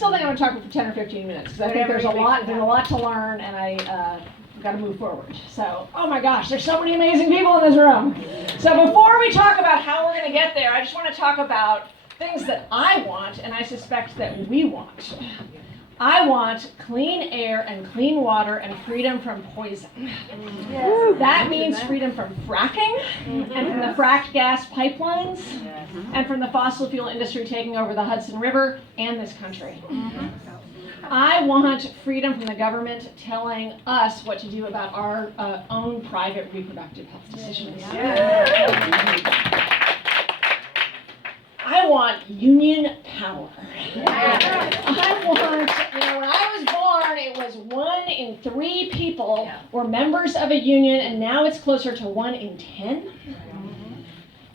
still think I'm going to talk for 10 or 15 minutes because I think there's a lot to learn, and I got to move forward. So, oh my gosh, there's so many amazing people in this room. So before we talk about how we're going to get there, I just want to talk about things that I want, and I suspect that we want. I want clean air and clean water and freedom from poison. Yes. That means freedom from fracking and from the fracked gas pipelines and from the fossil fuel industry taking over the Hudson River and this country. I want freedom from the government telling us what to do about our own private reproductive health decisions. I want union power. I want, when I was born, it was 1 in 3 people were members of a union, and now it's closer to 1 in 10.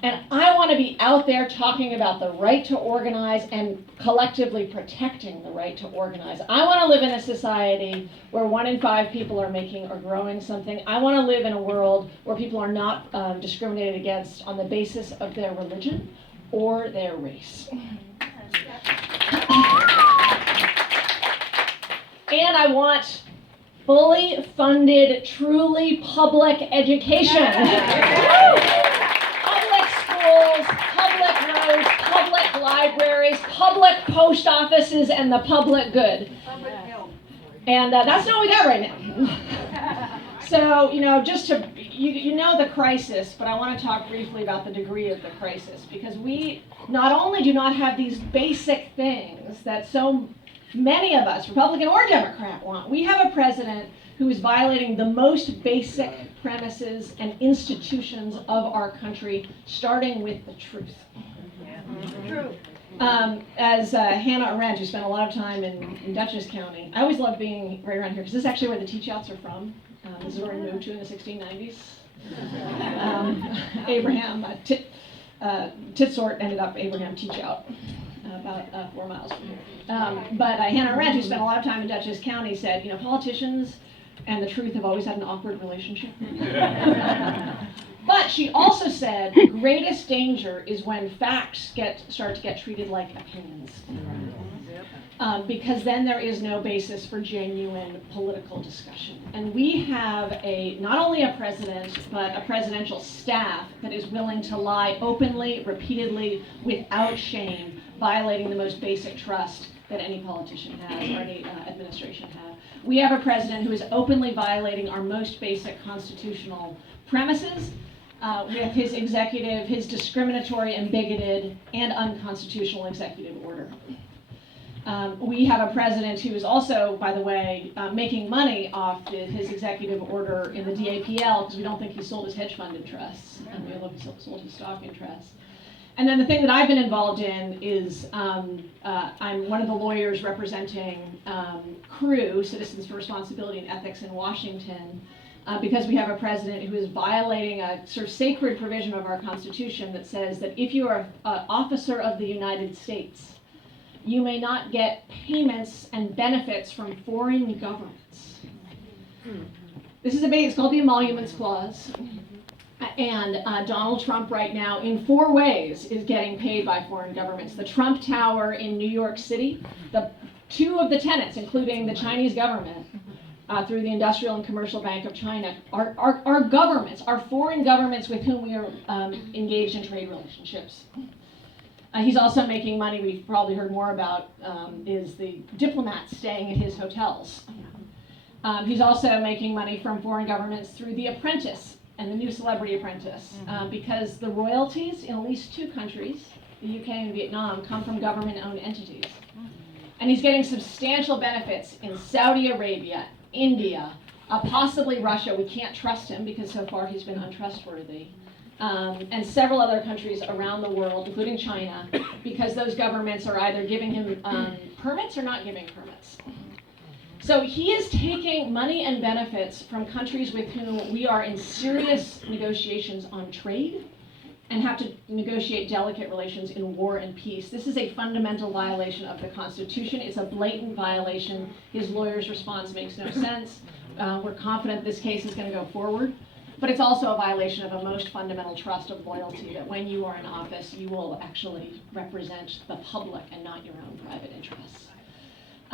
And I want to be out there talking about the right to organize and collectively protecting the right to organize. I want to live in a society where 1 in 5 people are making or growing something. I want to live in a world where people are not discriminated against on the basis of their religion or their race. And I want fully funded, truly public education. Public schools, public roads, public libraries, public post offices, and the public good. And that's not what we got right now. So, just to, you know the crisis, but I want to talk briefly about the degree of the crisis, because we not only do not have these basic things that so many of us, Republican or Democrat, want, we have a president who is violating the most basic premises and institutions of our country, starting with the truth. True. As Hannah Arendt, who spent a lot of time in Dutchess County, I always love being right around here, because this is actually where the Teachouts are from. This is where we moved to in the 1690s. Abraham Titsort ended up Abraham Teachout, about 4 miles from here. But Hannah Arendt, who spent a lot of time in Dutchess County, said, politicians and the truth have always had an awkward relationship. But she also said the greatest danger is when facts start to get treated like opinions. Because then there is no basis for genuine political discussion. And we have not only a president, but a presidential staff that is willing to lie openly, repeatedly, without shame, violating the most basic trust that any politician has or any administration has. We have a president who is openly violating our most basic constitutional premises with his discriminatory and bigoted and unconstitutional executive order. We have a president who is also, by the way, making money off his executive order in the DAPL, because we don't think he sold his hedge fund interests, and we look he sold his stock interests. And then the thing that I've been involved in is I'm one of the lawyers representing CREW, Citizens for Responsibility and Ethics in Washington, because we have a president who is violating a sort of sacred provision of our Constitution that says that if you are an officer of the United States, you may not get payments and benefits from foreign governments. This is it's called the Emoluments Clause. And Donald Trump right now, in 4 ways, is getting paid by foreign governments. The Trump Tower in New York City, 2 of the tenants, including the Chinese government, through the Industrial and Commercial Bank of China, are governments, are foreign governments with whom we are engaged in trade relationships. He's also making money, we've probably heard more about, is the diplomats staying at his hotels. He's also making money from foreign governments through The Apprentice and the new Celebrity Apprentice, because the royalties in at least 2 countries, the UK and Vietnam, come from government-owned entities. And he's getting substantial benefits in Saudi Arabia, India, possibly Russia. We can't trust him because so far he's been untrustworthy. And several other countries around the world, including China, because those governments are either giving him permits or not giving permits. So he is taking money and benefits from countries with whom we are in serious negotiations on trade and have to negotiate delicate relations in war and peace. This is a fundamental violation of the Constitution. It's a blatant violation. His lawyer's response makes no sense. We're confident this case is going to go forward. But it's also a violation of a most fundamental trust of loyalty, that when you are in office, you will actually represent the public and not your own private interests.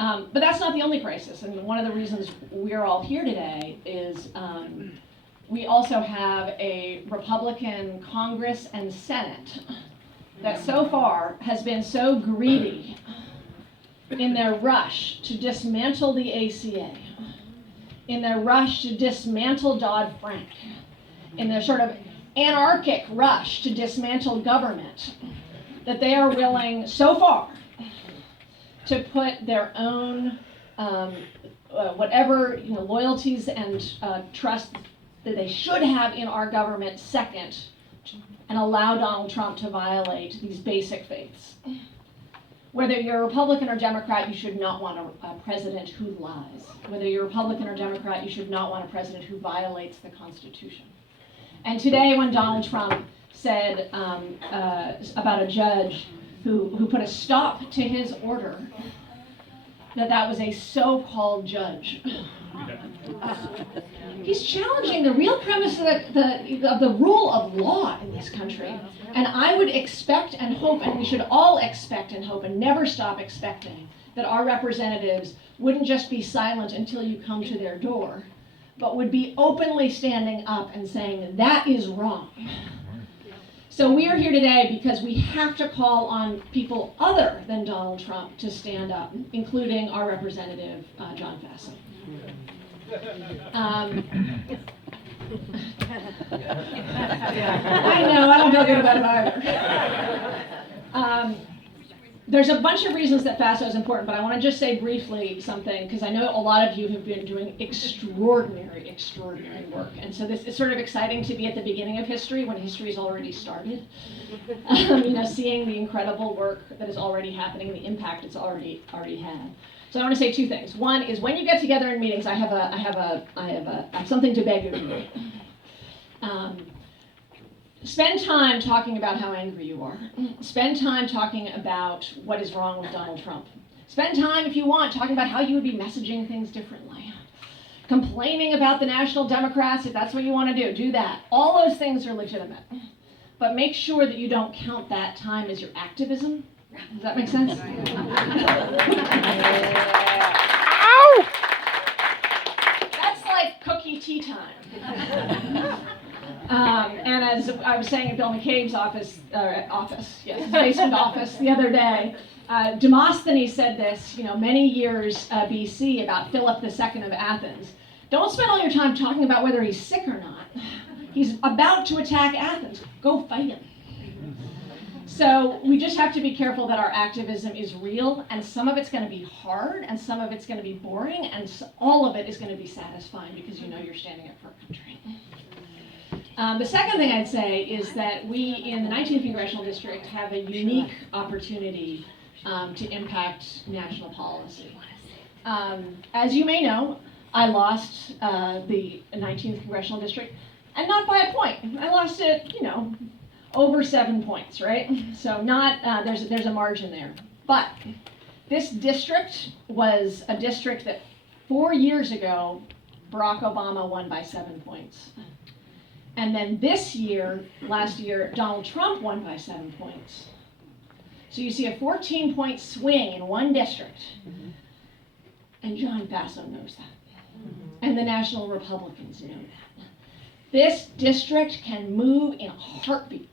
But that's not the only crisis, and one of the reasons we're all here today is we also have a Republican Congress and Senate that so far has been so greedy in their rush to dismantle the ACA, in their rush to dismantle Dodd-Frank, in their sort of anarchic rush to dismantle government, that they are willing so far to put their own whatever loyalties and trust that they should have in our government second, and allow Donald Trump to violate these basic faiths. Whether you're a Republican or Democrat, you should not want a president who lies. Whether you're a Republican or Democrat, you should not want a president who violates the Constitution. And today, when Donald Trump said about a judge who put a stop to his order, that was a so-called judge. He's challenging the real premise of the rule of law in this country. And I would expect and hope, and we should all expect and hope and never stop expecting, that our representatives wouldn't just be silent until you come to their door, but would be openly standing up and saying, that is wrong. So we are here today because we have to call on people other than Donald Trump to stand up, including our representative, John Faso. I know, I don't feel good about it either. There's a bunch of reasons that FASO is important, but I want to just say briefly something, because I know a lot of you have been doing extraordinary work. And so this is sort of exciting to be at the beginning of history when history's already started. Seeing the incredible work that is already happening, the impact it's already had. So I want to say two things. One is when you get together in meetings, I have something to beg of you. Spend time talking about how angry you are. Spend time talking about what is wrong with Donald Trump. Spend time, if you want, talking about how you would be messaging things differently. Complaining about the National Democrats, if that's what you want to do that. All those things are legitimate. But make sure that you don't count that time as your activism. Does that make sense? Ow! That's like cookie tea time. And as I was saying at Bill McCabe's basement office the other day, Demosthenes said this, many years BC about Philip II of Athens. Don't spend all your time talking about whether he's sick or not. He's about to attack Athens. Go fight him. So we just have to be careful that our activism is real, and some of it's going to be hard, and some of it's going to be boring, and all of it is going to be satisfying because you're standing up for our country. The second thing I'd say is that we in the 19th Congressional District have a unique opportunity to impact national policy. As you may know, I lost the 19th Congressional District, and not by a point. I lost it, over 7 points, right? So not there's a margin there. But this district was a district that 4 years ago, Barack Obama won by 7 points. And then last year, Donald Trump won by 7 points. So you see a 14-point swing in one district. And John Faso knows that. And the National Republicans know that. This district can move in a heartbeat.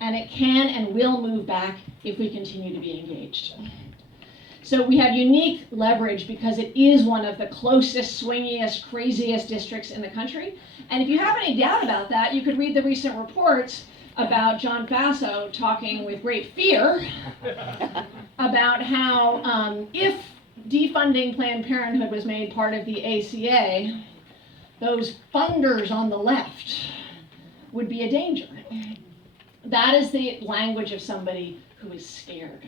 And it can and will move back if we continue to be engaged. So we have unique leverage because it is one of the closest, swingiest, craziest districts in the country. And if you have any doubt about that, you could read the recent reports about John Faso talking with great fear about how if defunding Planned Parenthood was made part of the ACA, those funders on the left would be a danger. That is the language of somebody who is scared.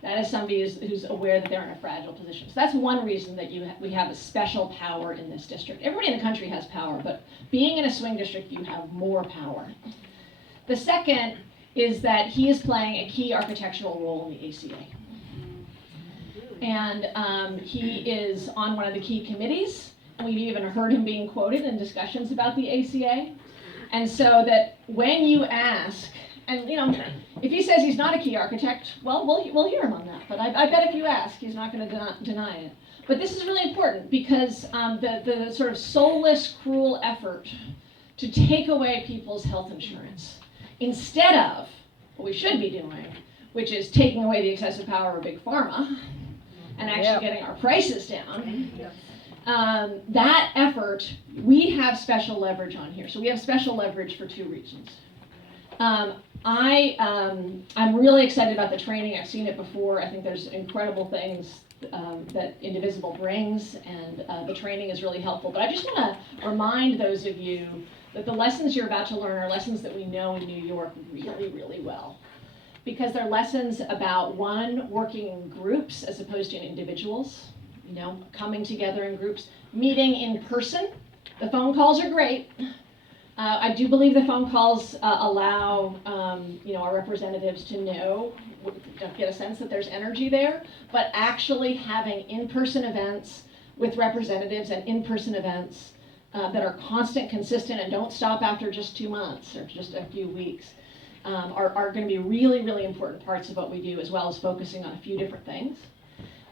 That is somebody who's aware that they're in a fragile position. So that's one reason that we have a special power in this district. Everybody in the country has power, but being in a swing district, you have more power. The second is that he is playing a key architectural role in the ACA. And he is on one of the key committees. And we've even heard him being quoted in discussions about the ACA. And so that when you ask, and If he says he's not a key architect, well, we'll hear him on that. But I bet if you ask, he's not going to deny it. But this is really important because the sort of soulless, cruel effort to take away people's health insurance, instead of what we should be doing, which is taking away the excessive power of Big Pharma and actually getting our prices down, that effort, we have special leverage on here. So we have special leverage for two reasons. I'm really excited about the training. I've seen it before. I think there's incredible things that Indivisible brings, and the training is really helpful. But I just want to remind those of you that the lessons you're about to learn are lessons that we know in New York really, really well. Because they're lessons about, one, working in groups as opposed to in individuals, coming together in groups, meeting in person. The phone calls are great. I do believe the phone calls allow our representatives to get a sense that there's energy there, but actually having in-person events with representatives and in-person events that are constant, consistent, and don't stop after just 2 months or just a few weeks are going to be really, really important parts of what we do, as well as focusing on a few different things.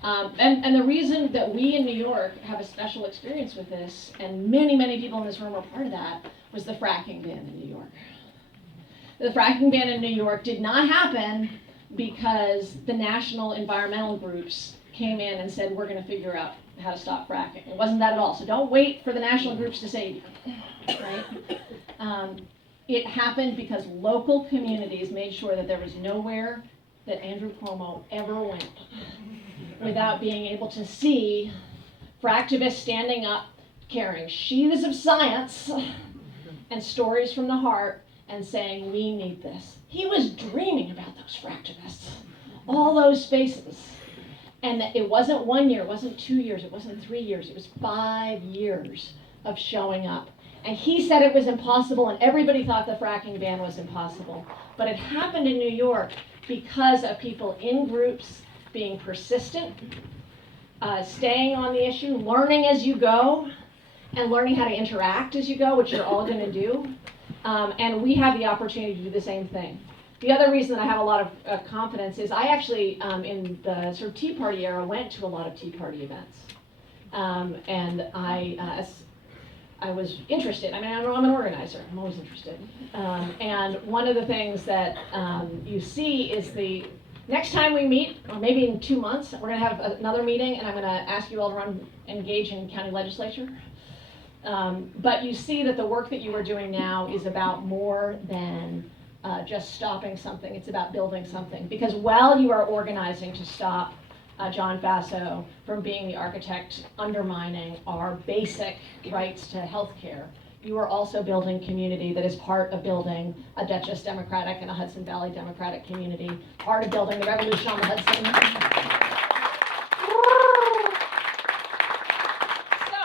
And the reason that we in New York have a special experience with this, and many, many people in this room are part of that, was the fracking ban in New York. The fracking ban in New York did not happen because the national environmental groups came in and said, we're going to figure out how to stop fracking. It wasn't that at all. So don't wait for the national groups to save you, right? It happened because local communities made sure that there was nowhere that Andrew Cuomo ever went without being able to see fractivists standing up, carrying sheaths of science and stories from the heart and saying, we need this. He was dreaming about those fractivists, all those spaces. And it wasn't 1 year, it wasn't 2 years, it wasn't 3 years, it was 5 years of showing up. And he said it was impossible, and everybody thought the fracking ban was impossible. But it happened in New York because of people in groups being persistent, staying on the issue, learning as you go, and learning how to interact as you go, which you're all going to do. And we have the opportunity to do the same thing. The other reason that I have a lot of confidence is I actually, in the sort of Tea Party era, went to a lot of Tea Party events. And I was interested. I mean, I'm an organizer. I'm always interested. And one of the things that you see is the next time we meet, or maybe in 2 months, we're going to have another meeting, and I'm going to ask you all to engage in county legislature. But you see that the work that you are doing now is about more than just stopping something. It's about building something. Because while you are organizing to stop John Faso from being the architect undermining our basic rights to health care, you are also building community that is part of building a Dutchess Democratic and a Hudson Valley Democratic community, part of building the revolution on the Hudson. So,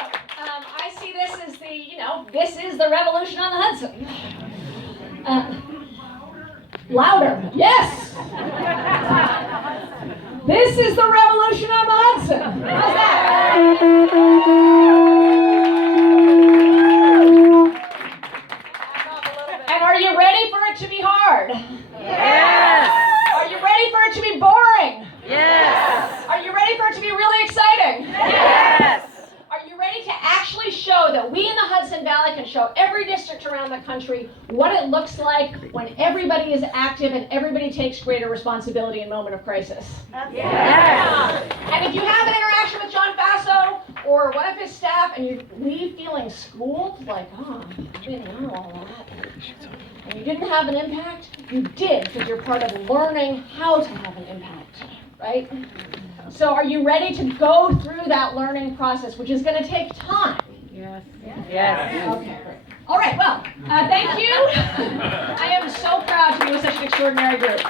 I see this as this is the revolution on the Hudson. Louder, yes! This is the revolution on the Hudson. How's that? And are you ready for it to be hard? Yes. Are you ready for it to be boring? Yes. Are you ready for it to be really exciting? Yes. Are you ready to actually show that we in the Hudson Valley can show every district around the country what it looks like when everybody is active and everybody takes greater responsibility in moment of crisis? Yes. And if you have an interaction with John Faso or one of his staff and you leave feeling schooled, like, I didn't know all that, and you didn't have an impact, you did, because you're part of learning how to have an impact, right? So are you ready to go through that learning process, which is going to take time? Yes. Yes. Okay, great. All right, well, thank you. I am so proud to be with such an extraordinary group.